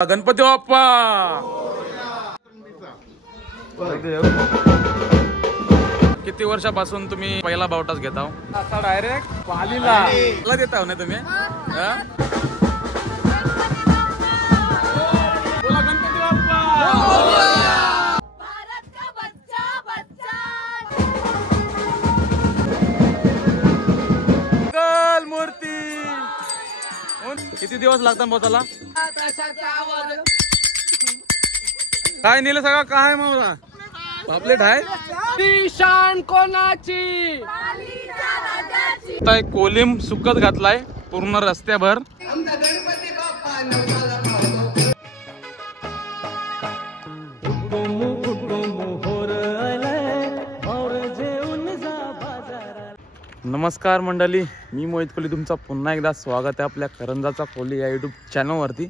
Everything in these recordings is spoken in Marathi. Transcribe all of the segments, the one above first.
गणपती बाप्पा किती वर्षापासून तुम्ही पहिला बावटाच घेता आता डायरेक्ट पालीला देता ना तुम्ही? बोला गणपती बाप्पा मूर्ती. किती दिवस लागतात बोताला? काय नेलं सगळं काय मावला पापलेट आहे शान कोणाची कोलिम सुकत घातलाय पूर्ण रस्त्याभर. नमस्कार मंडळी, मी मोहित कोहली तुमचा पुन्हा एकदा स्वागत आहे आपल्या करंजाचा कोहली या यूट्यूब चॅनलवरती.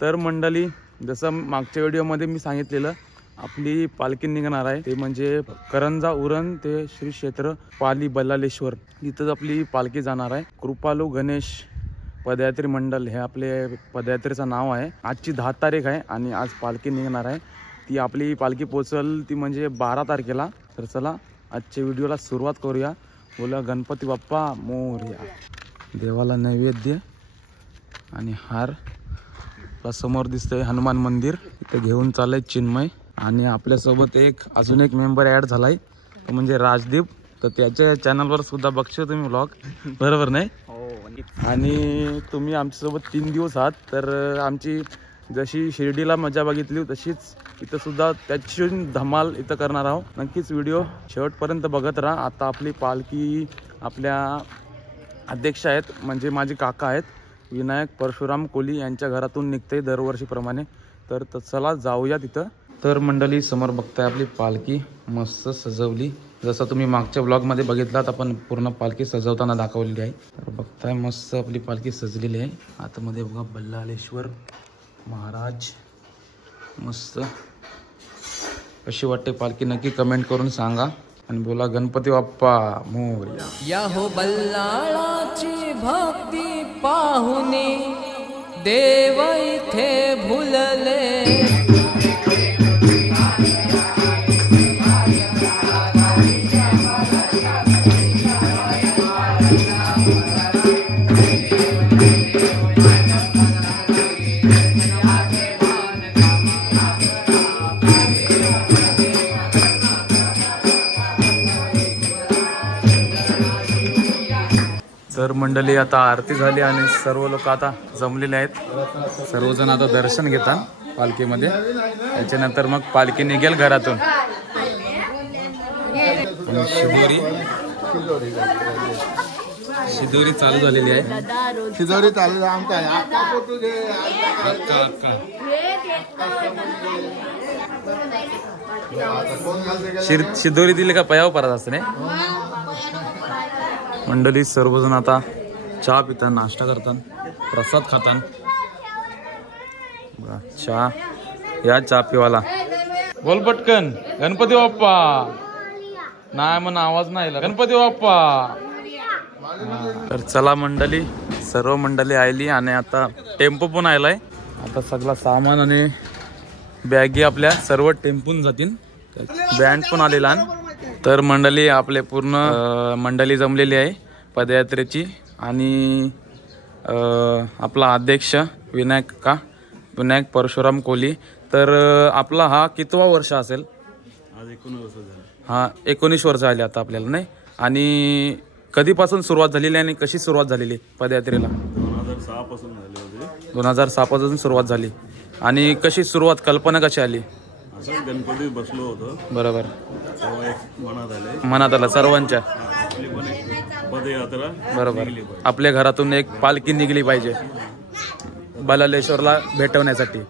तर मंडळी, जसं मागच्या व्हिडिओमध्ये मी सांगितलेलं आपली पालखी निघणार आहे, ते म्हणजे करंजा उरण ते श्री क्षेत्र पाली बल्लाळेश्वर, इथंच आपली पालखी जाणार आहे. कृपालू गणेश पदयात्री मंडळ हे आपले पदयात्रेचं नाव आहे. आजची 10 तारीख आहे आणि आज पालखी निघणार आहे. ती आपली पालखी पोचल ती म्हणजे 12 तारखेला. तर चला आजच्या व्हिडिओला सुरुवात करूया. बोला गणपती बाप्पा मोरया. देवाला नैवेद्य आणि हार. समोर दिसतंय हनुमान मंदिर, इथे घेऊन चाललंय चिन्मय आणि आपल्यासोबत अजून एक मेंबर ॲड झालाय तो म्हणजे राजदीप. तर त्याच्या चॅनलवर सुद्धा बघशो तुम्ही व्लॉग, बरोबर नाही? आणि तुम्ही आमच्यासोबत 3 दिवस आहात. तर आमची जशी शिर्डीला मजा बघितली तशीच इथं सुद्धा त्याची धमाल इथं करणार आहोत. नक्कीच व्हिडिओ शेवटपर्यंत बघत राहा. आता आपली पालखी आपल्या अध्यक्ष आहेत म्हणजे माझे काका आहेत विनायक परशुराम कोहली यांच्या घरातून निघते दरवर्षीप्रमाणे. तर चला जाऊया तिथं. तर मंडळी, समोर बघताय आपली पालखी मस्त सजवली. जसं तुम्ही मागच्या ब्लॉगमध्ये बघितलात आपण पूर्ण पालखी सजवताना दाखवलेली आहे. तर बघताय मस्त आपली पालखी सजलेली आहे. आतमध्ये बघा बल्लाळेश्वर महाराज. मस्त कशी वाटते पालखी नक्की कमेंट करून सांगा आणि बोला गणपती बाप्पा मोरया. या हो बल्लाळाची भक्ती पाहुने देव इथे भुलले. तर मंडळी, आता आरती झाली आणि सर्व लोक आता जमलेले आहेत. सर्वजण आता दर्शन घेतात पालखीमध्ये. त्याच्यानंतर मग पालखी निघेल घरातून. शिदोरी चालू झालेली आहे. शिदोरी चालू शिदोरी दिली का पयाव परत असते नाही. मंडळी, सर्वजण आता चहा पितात, नाश्ता करतात, प्रसाद खातात. चहा या चहा पिवाला. बोल पटकन गणपती बाप्पा. नाही म्हणून आवाज नाही गणपती बाप्पा. तर चला मंडळी, सर्व मंडळी आली आणि आता टेम्पो पण आलाय. आता सगळा सामान आणि बॅगी आपल्या सर्व टेम्पून जातील. बँड पण आलेला. तर मंडळी, आपले पूर्ण मंडळी जमलेली आहे पदयात्रेची. आणि आपला अध्यक्ष विनायक परशुराम कोहली. तर आपला हा कितवा वर्ष असेल? आज 19 वर्ष झाली. हा 19 वर्ष आली आता आपल्याला नाही. आणि कधीपासून सुरुवात झालेली आणि कशी सुरुवात झालेली पदयात्रेला? 2006 पासून झाली होती. 2006 पासून सुरुवात झाली. आणि कशी सुरुवात, कल्पना कशी आली? असं गणपती बसलो होतो, बरोबर, तेव्हा एक मनात आला सर्वांच्या. आपली पण एक पदयात्रा बरोबर, आपल्या घरातून एक पालखी निघली पाहिजे बल्लाळेश्वरला भेटवण्यासाठी.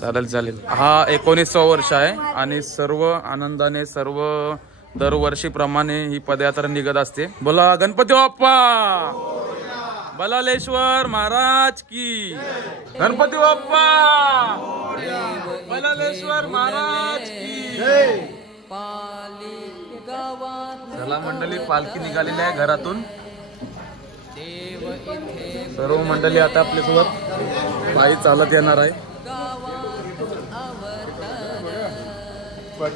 चालेल. हा 19वा वर्ष आहे आणि सर्व आनंदाने सर्व दरवर्षीप्रमाणे ही पदयात्रा निघत असते. बोला गणपती बाप्पा. बल्लाळेश्वर महाराज की. गणपती बाप्पा. बल्लाळेश्वर महाराज की. चला मंडळी, पालखी निघालेली आहे घरातून. सर्व मंडळी आता आपल्यासोबत पायी चालत येणार आहे. याहो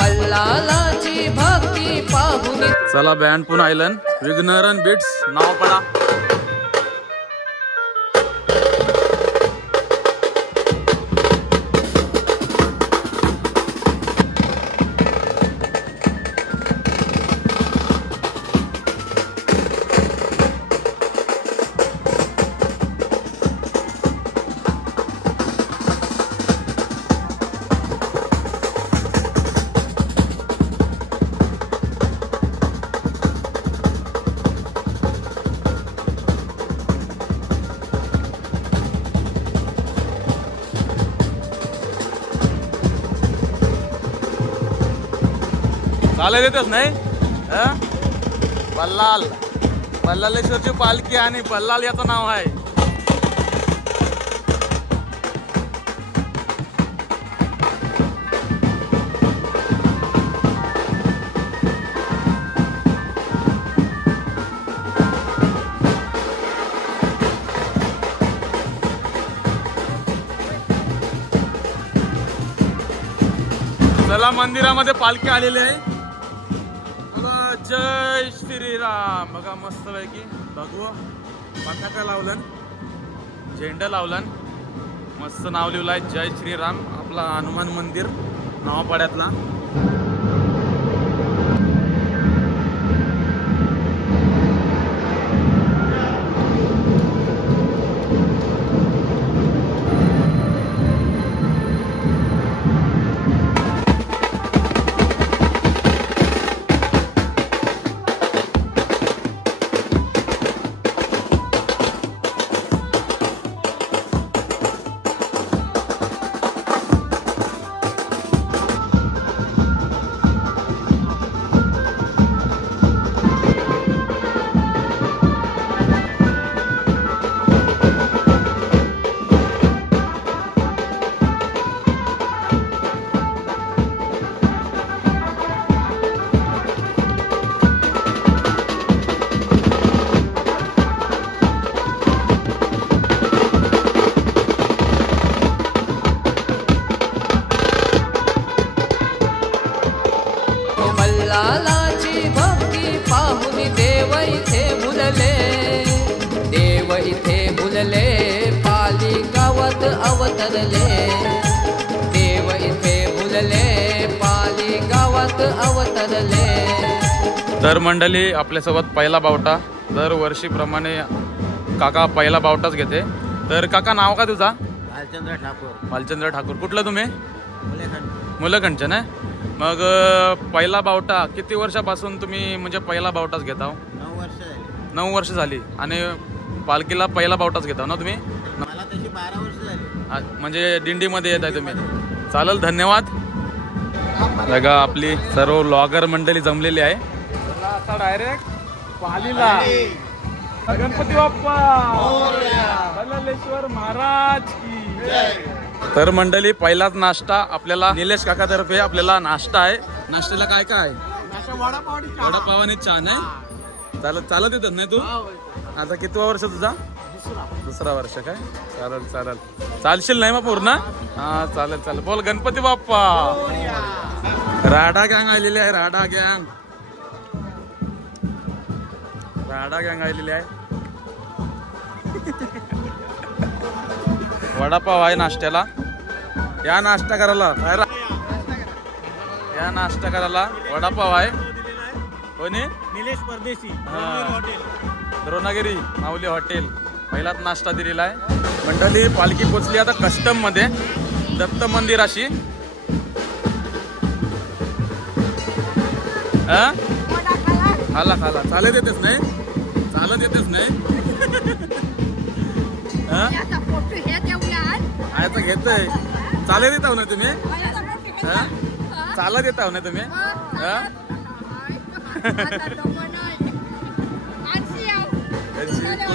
बल्लालाची भक्ती पाहुनी चला बँड पुन्हा आयलन विघ्नरन बिट्स नाव पडा. चालत येतच नाही. बल्लाल बल्लालेश्वरची पालखी आणि बल्लाल याचं नाव आहे. चला मंदिरामध्ये पालखी आलेली आहे. जय श्रीराम बघा मस्त पैकी भगवा पताका लावलन झेंडा लावलन मस्त नाव लिहिलंय जय श्रीराम. आपला हनुमान मंदिर नावापाड्यातला. बल्लालाची भक्ती पाहुनी देव इथे भुलले, देव इथे भुलले, पाली गावात अवतरले, देव इथे भुलले, पाली गावात अवतरले. तर मंडळी आपल्यासोबत पहिला बावटा दरवर्षीप्रमाणे काका पहिला बावटाच घेते. तर काका नाव का तुझा? भालचंद्र ठाकूर. भालचंद्र ठाकूर. कुठलं तुम्ही? मुलेखंड. मुलखंडचं ना. मग पहिला बावटा किती वर्षापासून तुम्ही म्हणजे पहिला बावटाच घेता? 9 वर्ष झाली. 9 वर्ष झाली. आणि पालखीला पहिला बावटाच घेता ना तुम्ही? मला तशी 12 वर्ष झाली. म्हणजे दिंडीमध्ये येत आहे तुम्ही. चालेल, धन्यवाद. बघा आपली सर्व व्लॉगर मंडळी जमलेली आहे. आता डायरेक्ट पालीला गणपती बाप्पा बल्लालेश्वर महाराज की जय. तर मंडळी पहिलाच नाश्ता आपल्याला निलेश काका तर्फे आपल्याला नाश्ता आहे. नाश्त्याला काय काय? वडापाव आणि चहा नाही. चालत येतात नाही तू? आता कितवा वर्ष तुझा? दुसरा वर्ष काय? चालेल चालेल. चालशील नाही मग पूर्ण? हा चालेल चालेल. बोल गणपती बाप्पा. राडा गँग आलेली आहे. राडा गँग आलेली आहे. वडापाव आहे नाश्त्याला. या नाश्ता करायला या नाश्ता करायला वडापाव आहे. कोणी? निलेश परदेशी. द्रोणागिरी माऊली हॉटेल पहिलाच नाश्ता दिलेला आहे. मंडळी पालखी पोचली आता कस्टम मध्ये दत्त मंदिराशी. खाला खाला. चालत येतेच नाही? चालत येतेच नाही? आता घेतोय. चालत येत आहो ना तुम्ही? चालत येत आहो ना तुम्ही?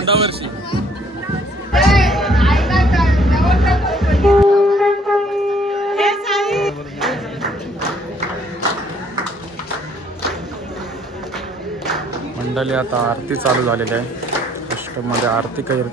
पुढा वर्षी. मंडळी आता आरती चालू झालेली आहे. मध्ये आरती काही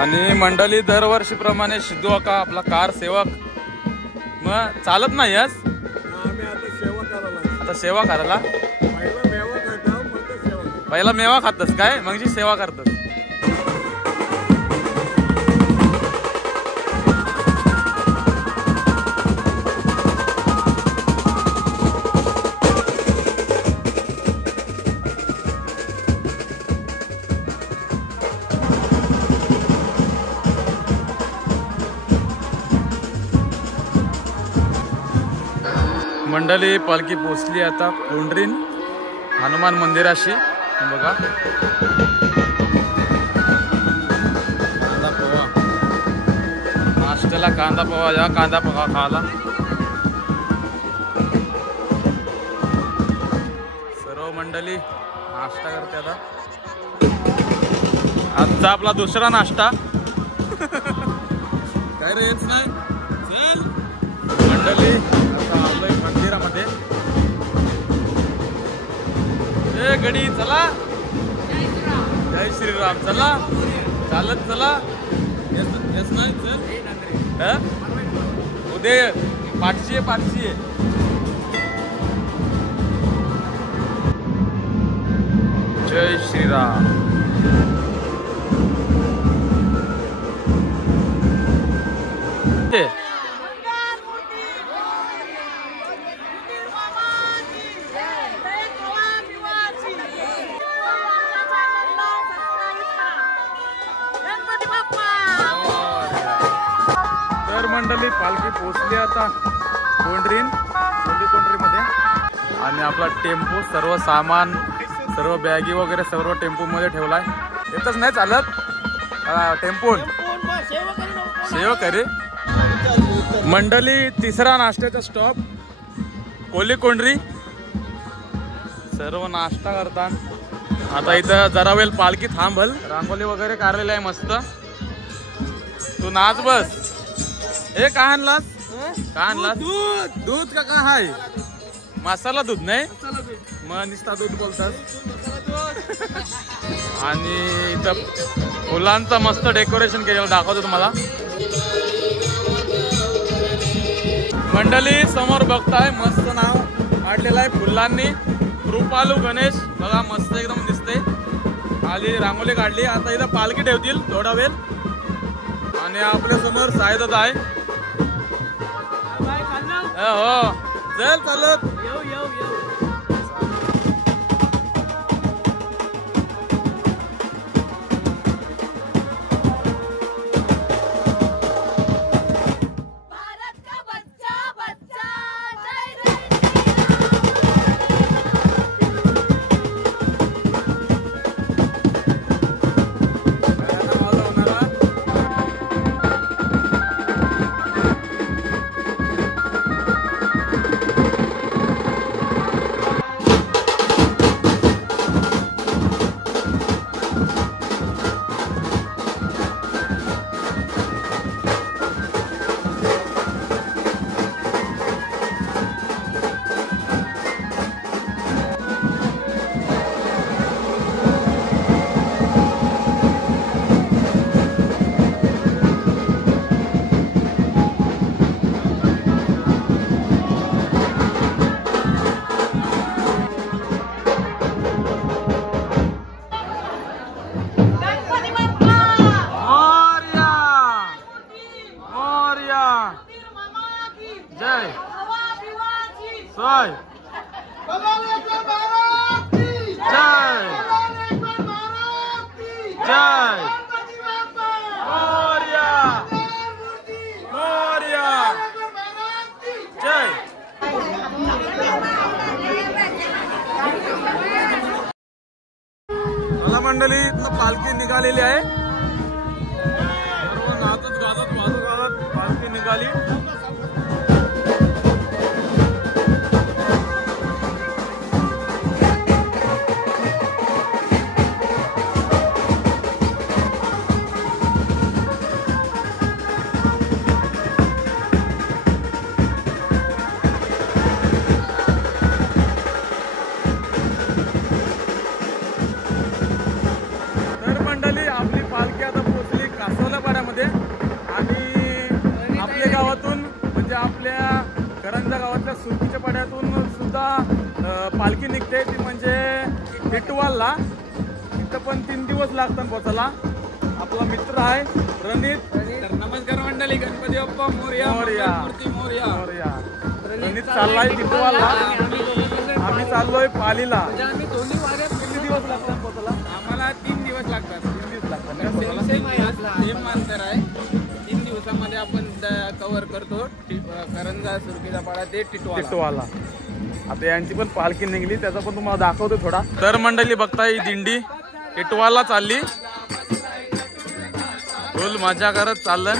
आणि मंडळी दरवर्षीप्रमाणे सिद्धू काका आपला कार सेवक मग चालत नाही आज आता सेवा करायला पहिला मेवा खातस काय मग जी सेवा करतस. मंडळी पालखी पोचली आता कोंढरीन हनुमान मंदिराशी. बघा कांदा पोहा नाश्त्याला कांदा पोहा या कांदा पोहा खायला सर्व मंडळी नाश्ता करते आता. आजचा आपला दुसरा नाश्ता काय रे येत नाही चल मंडळी मंदिरामध्ये. ए गडी चला जय श्रीराम चला चालत चला येस नाही चल उद्या पाठशी आहे. जय श्रीराम. मंडळी पालखी पोचली आता कोंढरीमध्ये आणि आपला टेम्पो सर्व सामान सर्व बॅगी वगैरे सर्व टेम्पो मध्ये ठेवलाय. येतच नाही चालत टेम्पो सेवक आहे रे. मंडळी तिसरा नाश्त्याचा स्टॉप कोंढरी. सर्व नाश्ता करतात आता. इथं जरा वेळ पालखी थांबल. रांगोली वगैरे काढलेली आहे मस्त. तू नाच बस. ए का आणलास दूध का हाय मसाला दूध नाही मग निस्ता दूध बोलतात. आणि इथं फुलांचं मस्त डेकोरेशन केलेलं दाखवतो तुम्हाला. मंडळी समोर बघताय मस्त नाव काढलेलं आहे फुलांनी कृपालू गणेश. बघा मस्त एकदम दिसते. खाली रांगोली काढली. आता इथं पालखी ठेवतील थोडा वेळ. आणि आपल्या समोर साईदादा आहे. हो चल चालत जय मोरया मोरया जय. मला मंडळी इथनं पालखी निघालेली आहे. सर्व नाचत गाजत वाजत पालखी निघाली. आपली पालखी आता पोहोचली कासवल्या पाड्यामध्ये आणि आपल्या गावातून म्हणजे आपल्या करंजा गावातल्या सुरकीच्या पाड्यातून सुद्धा पालखी निघते ती म्हणजे टिटवालला. तिथं पण 3 दिवस लागतात पोहोचायला. आपला मित्र आहे रणित. नमस्कार मंडळी, गणपती बाप्पा मोरया मोरया मोरया. मोरया. रणित चाललाय टिटवालला, आम्ही चाललोय पालीला. आम्ही दोन्ही वाऱ्यात किती दिवस लागतात पोहोचायला? आम्हाला 3 दिवस लागतात. 3 दिवस लागतात. सेम अंतर आहे. 3 दिवसामध्ये आपण कव्हर करतो करंजा सुरकीचा पाडा ते टिटवाला. आता यांची पण पालखी निघली, त्याचा पण तुम्हाला दाखवतो थोडा. तर मंडळी बघताय ही दिंडी टिटवाला चालली. फुल मजा करत चाललं.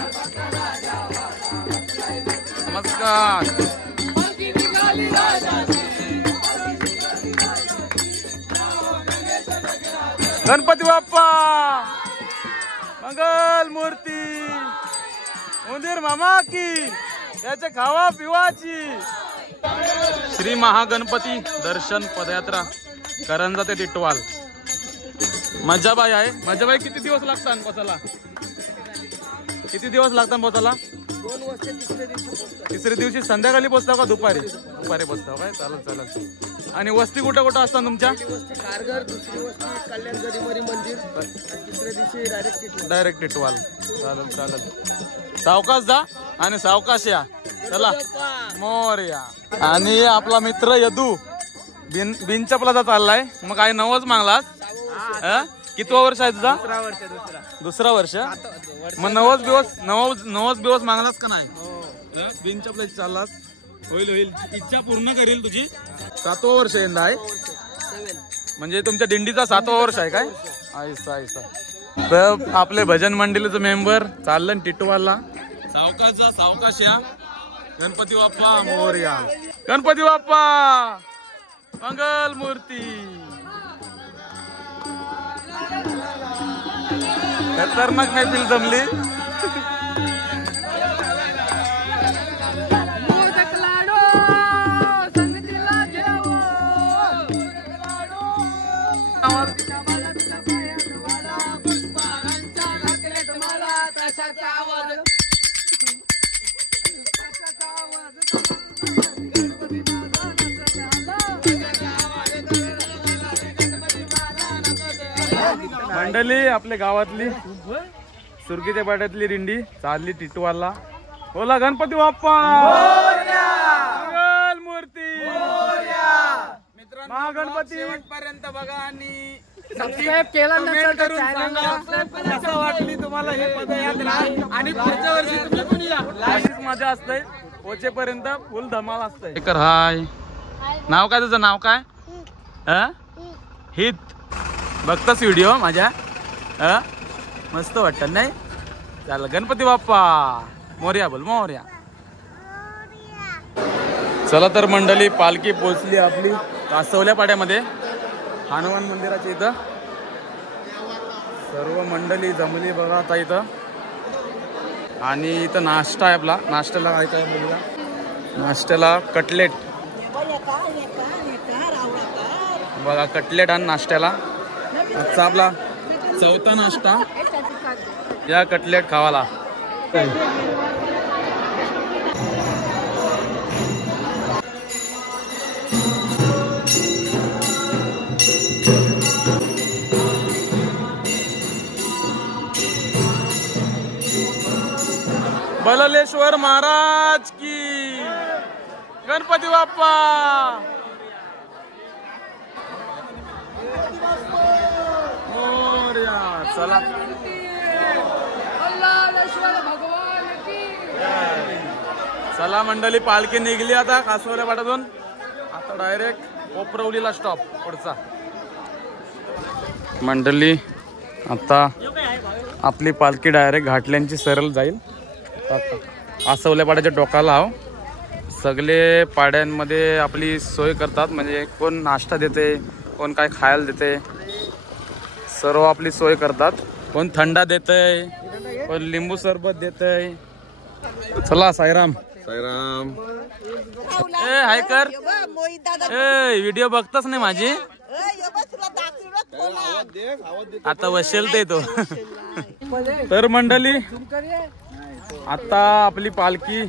नमस्कार. गणपती बाप्पा मंगल मूर्ती उंदीर मामा की याच्या खावा पिवाची. श्री महागणपती दर्शन पदयात्रा करंजा ते टिटवाल. मजाबाई आहे. मजाबाई किती दिवस लागतात पोचायला? किती दिवस लागतात पोचायला? 2 वाजता तिसऱ्या दिवशी संध्याकाळी पोचताव का दुपारी? दुपारी पोचताव काय? चालत चालत. आणि वस्ती कुठं कुठं असतात तुमच्या? कारगर, दुसरी वस्ती कल्याण गरीमरी मंदिर, तिसऱ्या दिवशी डायरेक्ट टिटवाल. चालत चालत सावकाश जा आणि सावकाश या. चला मोरया. आणि आपला मित्र यदू बिनचपलाचा चाललाय. मग काय नवच मागलास? कितवा वर्ष आहे तुझा? दुसरा वर्ष. मग 90 दिवस मागलास का नाही? बिनचपलाची चाललास. होईल होईल, इच्छा पूर्ण करेल तुझी. 7वं वर्ष यंदा आहे म्हणजे तुमच्या दिंडीचा 7वं वर्ष आहे काय? ऐसा. तर आपले भजन मंडळीचे मेंबर चाललं टिटवालला. सावकाश जा सावकाश या. गणपती बाप्पा मोरया. गणपती बाप्पा मंगल मूर्ती. खतरनाक मैफिल जमली. मंडळी आपल्या गावातली सुरकीच्या पाड्यातली दिंडी चालली टिटवालला. बोला गणपती बाप्पा मंगल मूर्ती. महागणपती पर्यंत बघा आणि सबस्क्राईब केला नसेल तर कसं वाटली तुम्हाला हे पदयात्रा आणि पुढच्या वर्षी तुम्ही पण या. अशीच मजा असते. पोचेपर्यंत फुल धमाल असते. हाय, नाव काय तुझं? नाव काय? हित. बघतास व्हिडिओ माझ्या? मस्त वाटत नाही? चला गणपती बाप्पा मोरया. बोल मोरया. चला तर मंडळी पालखी पोचली आपली कासवल्या पाड्यामध्ये हनुमान मंदिराच्या इथं. सर्व मंडळी जमली बघा आता इथं. आणि इथं नाश्ता आहे आपला. नाश्त्याला काय काय बघूया. नाश्त्याला कटलेट बघा. कटलेट आणि नाश्त्याला आजचा आपला 4था नाश्ता. या कटलेट खावाला. बललेश्वर महाराज की. गणपती बाप्पा मोरया. चला चला मंडळी, पालखी निघली आता कासवल्या पाटातून. आता डायरेक्ट कोपरवलीला स्टॉप पुढचा. मंडळी आता आपली पालखी डायरेक्ट घाटल्यांची सरळ जाईल. आसवल्या पाड्याच्या टोकाला आहो. सगळे पाड्यांमध्ये आपली सोय करतात, म्हणजे कोण नाश्ता देते, कोण काय खायला देते, सर्व आपली सोय करतात. कोण थंडा देतय, कोण लिंबू सरबत देतय. चला साईराम. साईराम. ए हाय कर. ए व्हिडिओ बघताच नाही माझी. आता वशेल ते तो. तर मंडळी आता आपली पालखी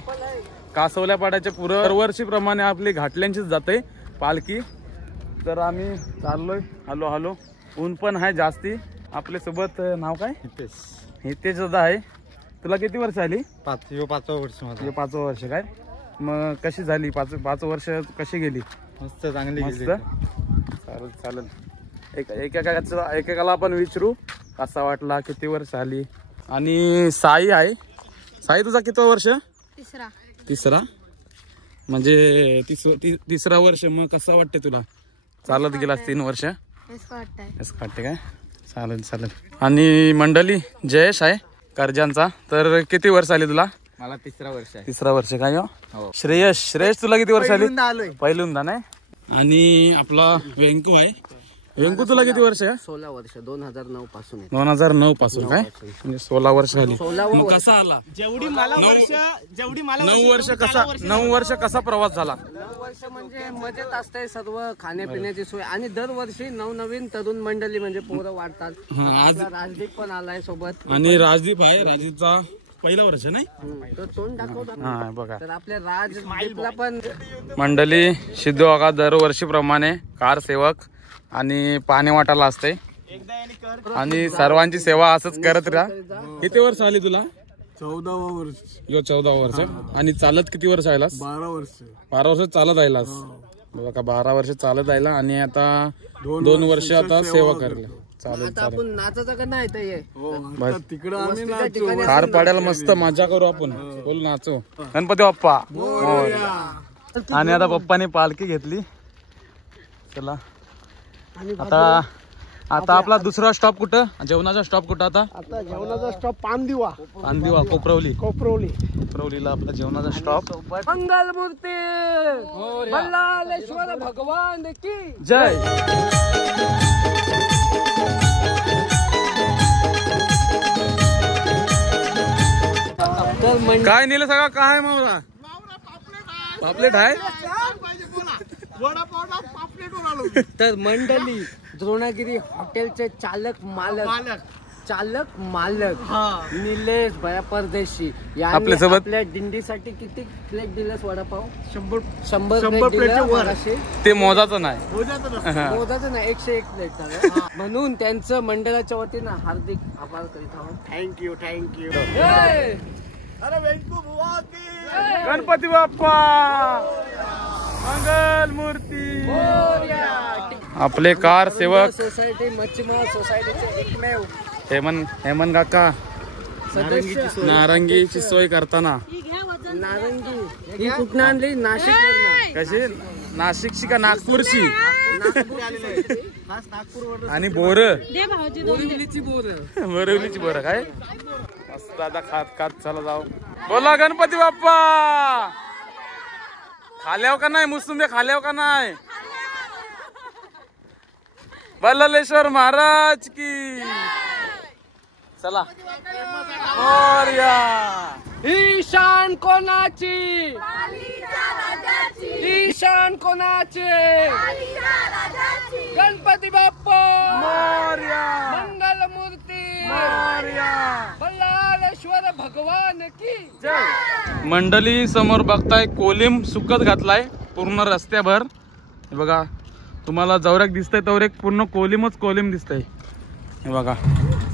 कासवल्या पाड्याच्या दरवर्षी प्रमाणे आपली घाटल्यांचीच जाते पालखी. तर आम्ही चाललोय हलो हलो. ऊन पण आहे जास्ती. आपल्या सोबत नाव काय? हितेश दादा आहे. तुला किती वर्ष आली? 5वं वर्ष माझं. 5वं वर्ष काय? मग कशी झाली 5 वर्ष कशी गेली? मस्त, चांगली मस्त. गेली. चालेल चालेल. एकेकाला आपण विचारू कसा वाटला, किती वर्ष आली. आणि साई आहे. साई तुझा किती वर्ष? तिसरा म्हणजे तिसरा वर्ष. मग कसं वाटते तुला? चालत गेलास 3 वर्ष. असं वाटते काय? चालेल चालेल. आणि मंडळी जयेश आहे कर्जांचा. तर किती वर्ष आली तुला? मला 3रं वर्ष आहे. 3रं वर्ष काय? हो. श्रेयश तुला किती वर्ष आली? पहिल्यांदा नाही. आणि आपला वेंकू आहे. वेंकू तुला किती वर्ष आहे? 16 वर्ष. 2009 पासून. 2009 पासून काय? म्हणजे 16 वर्ष झाली. मग कसा आला? 9 वर्ष कसा प्रवास झाला? 9 वर्ष म्हणजे मजेत असते. सर्व खाण्यापिण्याची सोय आणि दरवर्षी नवनवीन तरुण मंडळी म्हणजे पोरं वाढतात. आज राजदीप पण आलाय सोबत. आणि राजदीप आहे. राजदीपचा पहिला वर्ष नाही. तर तोंड दाखवतात. हा बघा. तर आपल्या राजदीपला पण मंडळी सिद्धू आगा दरवर्षीप्रमाणे कार सेवक आणि पाणी वाटायला असते आणि सर्वांची सेवा असंच करत राहा. किती वर्ष आली तुला? 14वं वर्ष. 14 वर्ष. आणि चालत किती वर्ष आलास? 12 वर्ष. 12 वर्ष चालत आलास. बघा 12 वर्ष चालत आला आणि आता 2 वर्ष आता सेवा करला. चालेल आता आपण नाचायचं का नाही तर ये तिकडं आम्ही कार पाड्याला मस्त मजा करू आपण. बोल नाचू. गणपती बाप्पा. आणि आता पप्पाने पालखी घेतली. चला आता आपला दुसरा स्टॉप कुठं? जेवणाचा स्टॉप कुठं? आता जेवणाचा स्टॉप पानदिवा. कोपरवलीला आपला जेवणाचा स्टॉप. मंगलमूर्ती बल्लालेश्वर भगवान की जय. काय नेलं सगळं? काय मावरा? पापलेट आहे. तर मंडळी द्रोणागिरी हॉटेलचे चालक मालक निलेश भया परदेशी आपल्या सोबत आपल्या दिंडीसाठी किती प्लेट दिलंस वडापाव? 100 प्लेट वर. ते मोजाचं नाही. मोजाचं नाही. 101 प्लेट. म्हणून त्यांचं मंडळाच्या वतीनं हार्दिक आभार करीत आहोत. थँक्यू. गणपती बाप्पा मंगल मूर्ती. आपले कार सेवक सोसायटी मच्छीमार सोसायटीचे एकमेव हेमंत काका सदस्य. नारंगीची सोय करताना. नारंगी ही कुठं आणली? नाशिक. कशी? नाशिकची का नागपूरची? आणि बोर बोरिवलीची बोर काय? मस्त. आता खात चला जाऊ. बोला गणपती बाप्पा. खाल्याव का नाही? मुसुंबे खाल्याव का नाही? बल्लालेश्वर महाराज की. चला मोरया. ईशान कोणाची? ईशान कोणाचे? गणपती बाप्पा मोरया. मंगलमूर्ती मोरया. बल्लालेश्वर भगवान की जय. मंडळी समोर बघताय कोलिम सुकत घातलाय पूर्ण रस्त्याभर. हे बघा तुम्हाला जवळक दिसतंय तवरेक पूर्ण कोलिम दिसतंय. हे बघा.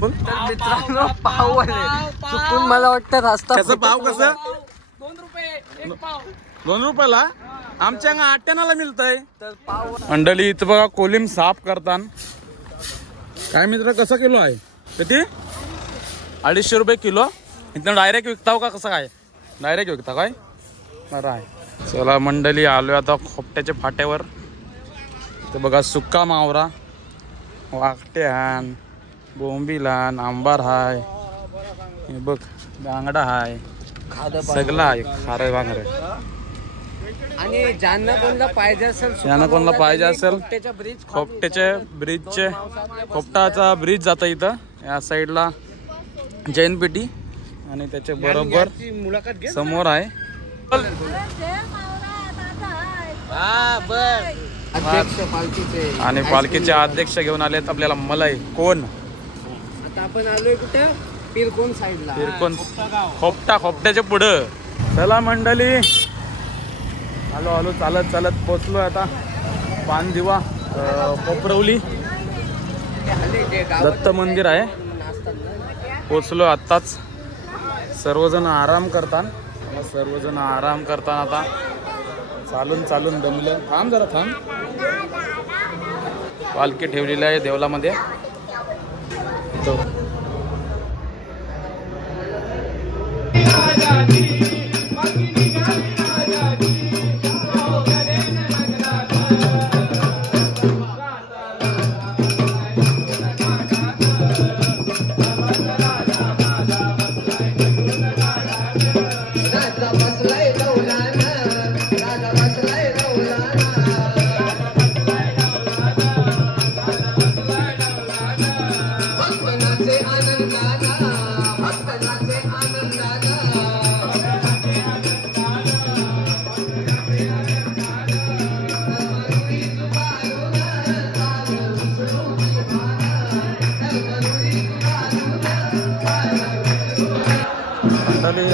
मित्रांनो पाव चुकून मला वाटतं रस्ता. त्याचं पाव कसं? 2 रुपये 1 पाव. 2 रुपयाला? आमच्या 8 मिळतंय. तर पाव मंडळी इथं बघा कोलिम साफ करताना. काय मित्र कसं किलो आहे? किती 250 रुपये किलो. इथं डायरेक्ट विकताव का कसं काय? डायरेक्ट विकता काय? बरं आहे. चला मंडळी आलोय आता खोपट्याच्या फाट्यावर. ते बघा सुक्का मावरा, वाकट्यान, बोंबिलान, आंबार हाय, हे बघ बांगडा हाय, सगळा आहे खारे बांगडे. आणि ज्यांना कोणला पाहिजे असेल खोपट्याच्या ब्रिजचे खोपटाचा ब्रिज जाता इथं या साईडला जैन पेटी आणि त्याच्या बरोबर समोर आहे. अध्यक्ष पालखीचे आणि पालखीचे अध्यक्ष घेऊन आलेत आपल्याला मलाई. कोण? आता आपण आलोय कुठे? पिरकोन साईडला. पिरकोन खोपट्याच्या पुढं. चला मंडळी आलो चालत पोचलो आता पानदिवा कोपरवली दत्त मंदिर आहे. पोचलो आत्ताच. सर्वजण आराम करतात. आता चालून दमले. थांब जरा थांब. पालखी ठेवलेली आहे देवलामध्ये.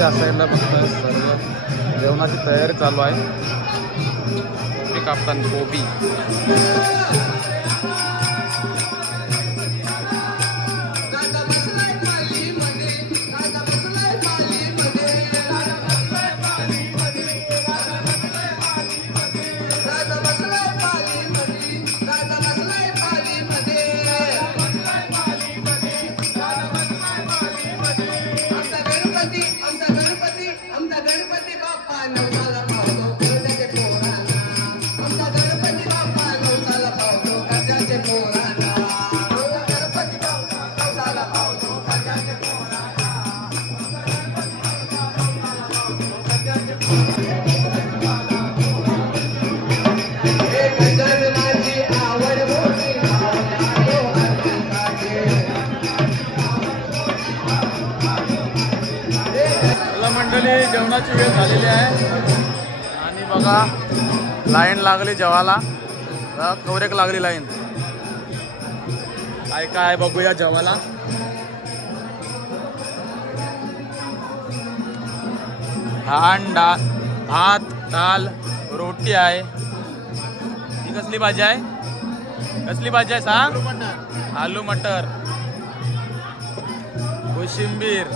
असायला बघताय सर्व जेवणाची तयारी चालू आहे. कोबी कापताना कोबी. मंडळी जेवणाची वेळ झालेली आहे आणि बघा लाईन लागली जेवायला. कवरेक लागली लाईन. काय बघूया जेवायला. भात दाल रोटी आहे. ही कसली भाजी आहे? सांग. आलू मटर, कोशिंबीर,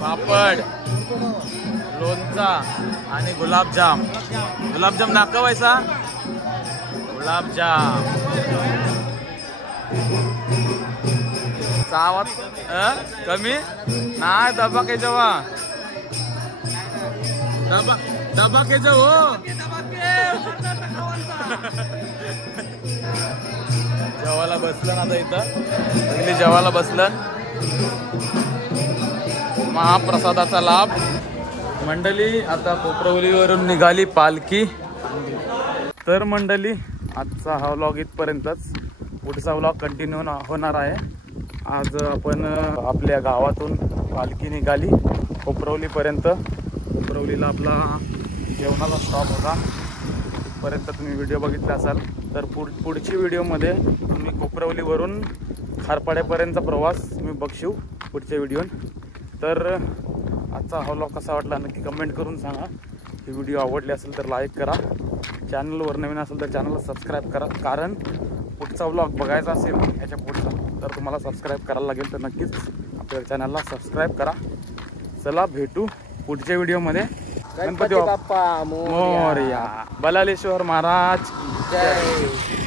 पापड, लोणचा आणि गुलाबजाम दाखवायचा. गुलाबजाम सावत कमी नाही. डबा के जेव्हा हो जेवायला बसलं ना आता इथं जेवायला बसलं. महाप्रसादाचा लाभ. मंडळी आता कोपरवलीवरून निघाली पालखी. तर मंडळी आजचा हा व्लॉग इथपर्यंतच. पुढचा व्लॉग कंटिन्यू होणार आहे. आज आपण आपल्या गावातून पालखी निघाली कोपरवलीपर्यंत. कोपरवलीला आपला जेवणाचा स्टॉप होता. इथपर्यंत तुम्ही व्हिडिओ बघितला असाल तर पुढची व्हिडिओमध्ये तुम्ही कोपरवलीवरून खारपाड्यापर्यंतचा प्रवास मी बघशीव पुढच्या व्हिडिओत. तर आजचा हा व्लॉग कसा वाटला नक्की कमेंट करून सांगा. ही व्हिडिओ आवडली असेल तर लाईक करा. चॅनलवर नवीन असेल तर चॅनलला सबस्क्राईब करा. कारण पुढचा व्लॉग बघायचा असेल याच्या पुढचा तर तुम्हाला सबस्क्राईब करायला लागेल. तर नक्कीच आपल्या चॅनलला सबस्क्राईब करा. चला भेटू पुढच्या व्हिडिओमध्ये. गणपती बाप्पा मोरया. बलालेश्वर महाराज जय.